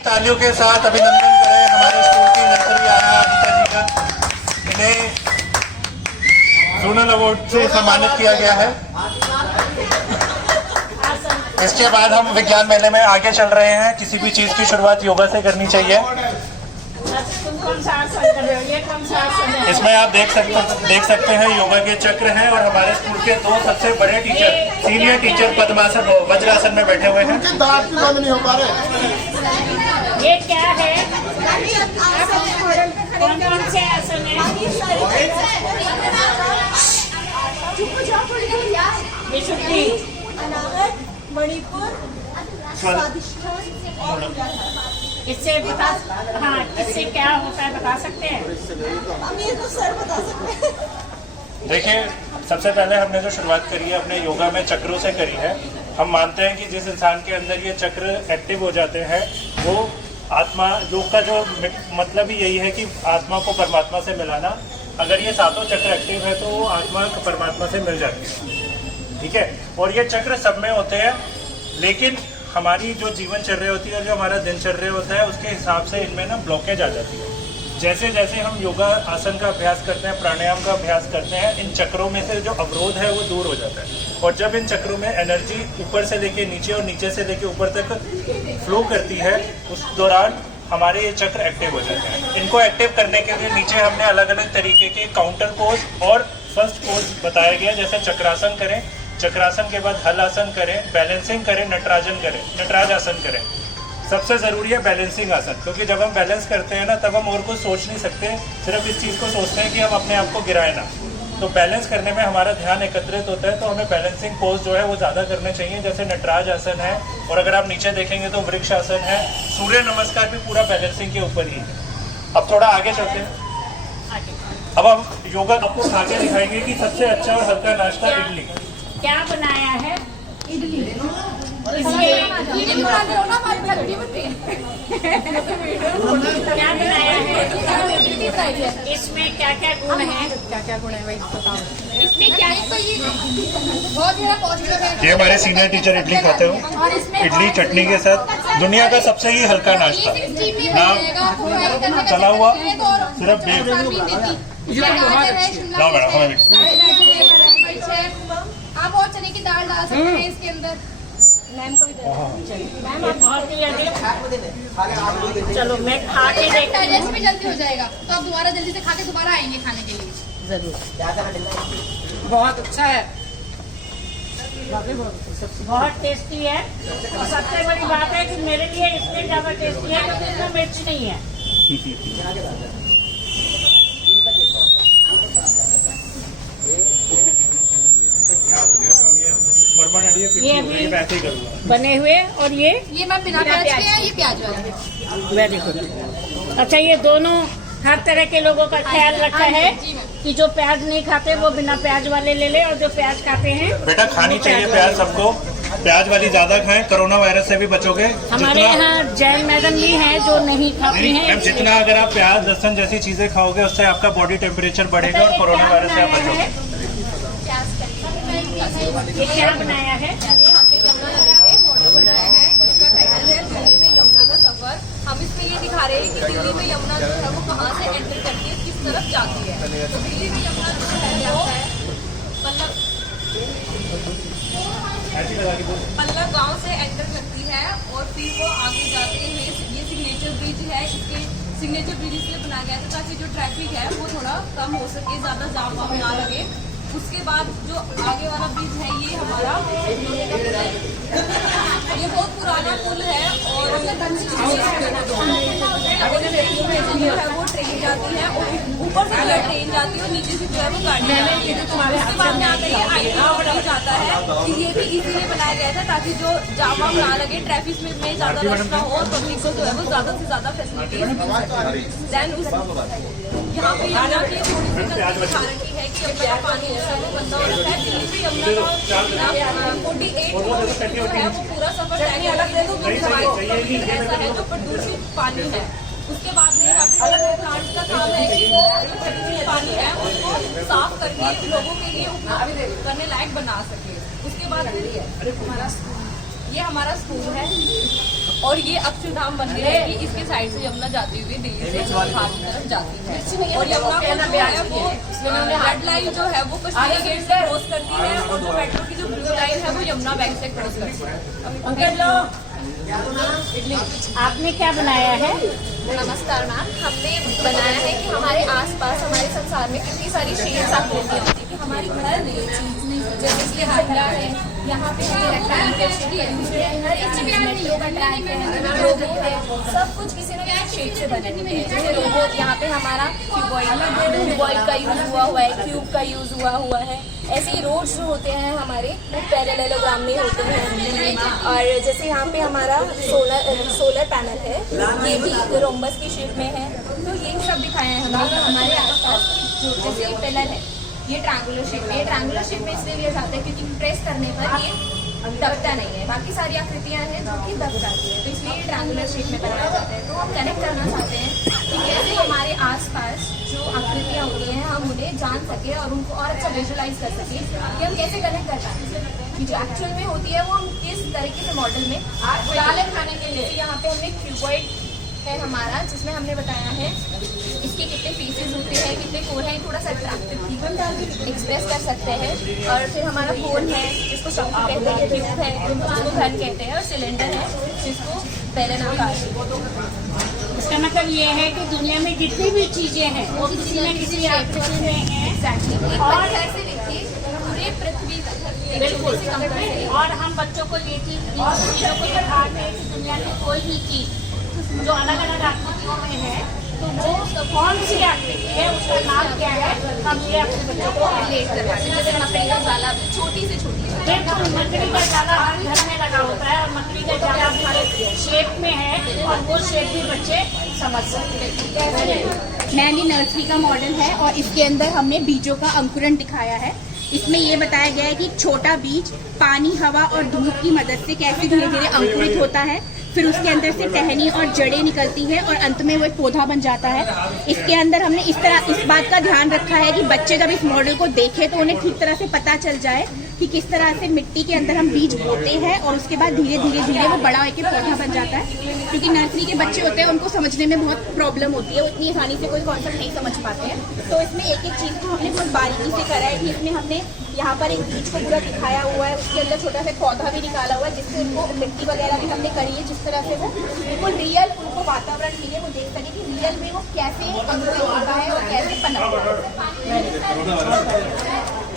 तालियों के साथ अभिनंदन करें। हमारे स्कूल की नर्सरी आया अनिता जी का, इन्हें जोनल अवार्ड से सम्मानित किया गया है। इसके बाद हम विज्ञान मेले में आगे चल रहे हैं। किसी भी चीज की शुरुआत योगा से करनी चाहिए। इसमें आप देख सकते हैं योगा के चक्र हैं और हमारे स्कूल के दो सबसे बड़े टीचर, सीनियर टीचर पद्मासन वज्रासन में बैठे हुए हैं। ये क्या है? कौन से आसन है? विशुद्धि, मणिपुर, इससे बता, हाँ, इससे क्या होता है बता सकते हैं? तो सर बता सकते हैं। देखिए, सबसे पहले हमने जो शुरुआत करी है अपने योगा में चक्रों से करी है। हम मानते हैं कि जिस इंसान के अंदर ये चक्र एक्टिव हो जाते हैं वो आत्मा, योग का जो मतलब ही यही है कि आत्मा को परमात्मा से मिलाना। अगर ये सातों चक्र एक्टिव है तो वो आत्मा परमात्मा से मिल जाती है, ठीक है। और ये चक्र सब में होते हैं, लेकिन हमारी जो जीवनचर्या होती है और जो हमारा दिनचर्या होता है उसके हिसाब से इनमें ना ब्लॉकेज आ जाती है। जैसे जैसे हम योगा आसन का अभ्यास करते हैं, प्राणायाम का अभ्यास करते हैं, इन चक्रों में से जो अवरोध है वो दूर हो जाता है। और जब इन चक्रों में एनर्जी ऊपर से लेके नीचे और नीचे से लेके ऊपर तक फ्लो करती है, उस दौरान हमारे ये चक्र एक्टिव हो जाते हैं। इनको एक्टिव करने के लिए नीचे हमने अलग अलग तरीके के काउंटर पोज और फर्स्ट पोज बताया गया। जैसे चक्रासन करें, चक्रासन के बाद हल आसन करें, बैलेंसिंग करें, नटराज आसन करें। सबसे ज़रूरी है बैलेंसिंग आसन, क्योंकि जब हम बैलेंस करते हैं ना तब हम और कुछ सोच नहीं सकते, सिर्फ इस चीज़ को सोचते हैं कि हम अपने आप को गिराए ना। तो बैलेंस करने में हमारा ध्यान एकत्रित होता है, तो हमें बैलेंसिंग पोज जो है वो ज़्यादा करने चाहिए। जैसे नटराज आसन है, और अगर आप नीचे देखेंगे तो वृक्ष आसन है, सूर्य नमस्कार भी पूरा बैलेंसिंग के ऊपर ही है। अब थोड़ा आगे चलते हैं। अब हम योगा आपको खा के दिखाएंगे कि सबसे अच्छा और हल्का नाश्ता इडली। क्या बनाया है? इडली। क्या बनाया है? इसमें क्या क्या गुण है? भाई बताओ। इसमें क्या बहुत ज़्यादा पौष्टिक है। ये हमारे सीनियर टीचर इडली खाते हो, इडली चटनी के साथ। दुनिया का सबसे ही हल्का नाश्ता, ना तला हुआ, सिर्फ बेल। आप और चने की दाल डाल सकते हैं इसके अंदर। मैम को भी दे मैम आप बहुत ही अधिक। चलो मैं खा के देखती डाइजेस्ट भी जल्दी हो जाएगा, तो आप दोबारा जल्दी से खा के दोबारा आएंगे खाने के लिए। जरूर। बहुत अच्छा है, बहुत टेस्टी है। और सबसे बड़ी बात है कि मेरे लिए इसलिए ज़्यादा टेस्टी है क्योंकि इसमें मिर्च नहीं है। ये अभी बने हुए, और ये मैं बिना प्याज के हैं, ये प्याज वाला है। Very good. अच्छा, ये दोनों हर तरह के लोगों का ख्याल रखा है कि जो प्याज नहीं खाते वो बिना प्याज वाले ले ले, और जो प्याज खाते हैं बेटा खानी चाहिए प्याज सबको। प्याज वाली ज्यादा खाएं, कोरोना वायरस से भी बचोगे। हमारे यहाँ जैन मैडम भी हैं जो नहीं खाती हैं। जितना अगर आप प्याज लहसुन जैसी चीजें खाओगे उससे आपका बॉडी टेम्परेचर बढ़ेगा और कोरोना वायरस से आप बचोगे। ये क्या बनाया है? यमुना नदी पे मॉडल बनाया है। इसका टाइटल है दिल्ली में यमुना का सफर। हम इसमें ये दिखा रहे हैं कि दिल्ली में यमुना जो है वो कहाँ से एंटर करती है, किस तरफ जाती है। तो दिल्ली में यमुना जो है वो पल्लव गांव से एंटर करती है और फिर वो आगे जाते हैं। ये सिग्नेचर ब्रिज है। इसके सिग्नेचर ब्रिज इसलिए बनाया गया था ताकि जो ट्रैफिक है वो थोड़ा कम हो सके, ज़्यादा जाम वाम ना लगे। उसके बाद जो आगे वाला ब्रिज है ये हमारा ये बहुत पुराना पुल है और जो है वो ट्रेन जाती है और ऊपर से जो है ट्रेन जाती है और नीचे से जो है वो गाड़ी जाती है। उसके बाद में आता है आई जाता है। ये भी इसीलिए बनाया गया था ताकि जो जाम वाम ना लगे, ट्रैफिक में ज़्यादा रश ना हो और पब्लिक को जो है वो ज़्यादा से ज़्यादा फैसिलिटीज मिल सके। देन यहाँ पे यमुना की थोड़ी सी उदाहरण की है कि यमुना का पानी जो है वो गंदा हो जाता है। दिल्ली में यमुना का 48 जो है वो पूरा सफर तय ऐसा है जो प्रदूषित पानी है। उसके बाद में वाटर प्लांट का काम है कि वो प्रदूषित पानी है उसको साफ करके लोगों के लिए उपयोग करने लायक बना सके। उसके बाद ये हमारा स्कूल है। और ये अक्षरधाम मंदिर है कि इसके साइड से यमुना जाती हुई दिल्ली से बिहार की तरफ जाती है। और यमुना को जो है वो रेड लाइन जो है वो कश्मीरी गेट से क्रॉस करती है और जो मेट्रो की जो ब्लू लाइन है वो यमुना बैंक से क्रॉस करती है। आपने क्या बनाया है? नमस्कार मैम, हमने बनाया है कि हमारे आसपास हमारे संसार में कितनी सारी शेड्स आकृतियाँ होती है कि हमारी घर में जैसे कि हल्ला है, यहाँ पे हमें रेक्टेंगल हर एक चीज मेट्रो का ट्रैक है, रोबो है, सब कुछ किसी न किसी शेड से बने हुए हैं। जैसे रोबो यहाँ पे हमारा क्यूबॉइड का यूज हुआ है, क्यूब का यूज हुआ है। ऐसे ही रोड्स जो होते हैं हमारे वो पैरेललोग्राम में होते हैं। और जैसे यहाँ पे हमारा सोलर पैनल है, ये भी रोम्बस की शेप में है। तो ये सब दिखाया है हमने हमारे आसपास। जैसे ये पिलर है, ये ट्रायंगुलर शेप में, ये ट्रायंगुलर शेप में इसलिए लिया जाता है क्योंकि प्रेस करने पर ये दबता नहीं है। बाकी सारी आकृतियाँ हैं जो कि दब जाती है, तो इसलिए ये ट्रायंगुलर शेप में बनाया जाता है। तो हम कनेक्ट करना चाहते हैं कि कैसे हमारे आसपास जो आकृतियाँ होती हैं हम उन्हें जान सके और उनको और अच्छा विजुलाइज कर सके कि हम कैसे कनेक्ट कर पाते हैं कि जो एक्चुअल में होती है वो हम किस तरीके से मॉडल में डाले खाने के लिए। यहाँ पे हमने क्यूबॉइड है हमारा, जिसमें हमने बताया है इसके कितने पीसेस होते हैं, कितने कोर हैं, थोड़ा सा अट्रैक्टिव एक्सप्रेस कर सकते हैं। और फिर हमारा कोन है जिसको शंकु कहते हैं, ट्यूब है जिसको घन कहते हैं, और सिलेंडर है जिसको बेलन आकार। इसका मतलब ये है कि दुनिया में जितनी भी चीजें हैं वो किसी न किसी आकृति में है। और से लेके पूरे पृथ्वी तक बिल्कुल। और हम बच्चों को ये चीज़ चीज़ों को सिखाते हैं कि दुनिया की कोई भी चीज़ जो अलग अलग आकृतियों में है तो वो कौन सी आकृति है, उसका नाम क्या है, हम ये अपने बच्चों को रिलेट करवाते हैं। जैसे मकड़ी का जाला छोटी से छोटी बिल्कुल मकड़ी का जाला हर घर में लगा होता है और मकड़ी का जाला हमारे शेप में है और वो शेप भी बच्चे समझ सकते हैं। नैनी नर्सरी का मॉडल है और इसके अंदर हमने बीजों का अंकुरण दिखाया है। इसमें ये बताया गया है कि छोटा बीज पानी, हवा और धूप की मदद से कैसे धीरे धीरे अंकुरित होता है, फिर उसके अंदर से टहनी और जड़ें निकलती हैं और अंत में वो एक पौधा बन जाता है। इसके अंदर हमने इस बात का ध्यान रखा है कि बच्चे जब इस मॉडल को देखें तो उन्हें ठीक तरह से पता चल जाए कि किस तरह से मिट्टी के अंदर हम बीज बोते हैं और उसके बाद धीरे धीरे वो बड़ा होकर पौधा बन जाता है। क्योंकि नर्सरी के बच्चे होते हैं उनको समझने में बहुत प्रॉब्लम होती है, वो इतनी आसानी से कोई कॉन्सेप्ट नहीं समझ पाते हैं। तो इसमें एक एक चीज़ को हमने बहुत बारीकी से करा है कि इसमें हमने यहाँ पर एक बीज को पूरा दिखाया हुआ है, उसके अंदर छोटा सा पौधा भी निकाला हुआ है जिससे उनको मिट्टी वगैरह भी हमने करी है, जिस तरह से वो बिल्कुल रियल उनको वातावरण मिले, वो देख सके कि रियल में वो कैसे अंकुरित होता है और कैसे पनपता है।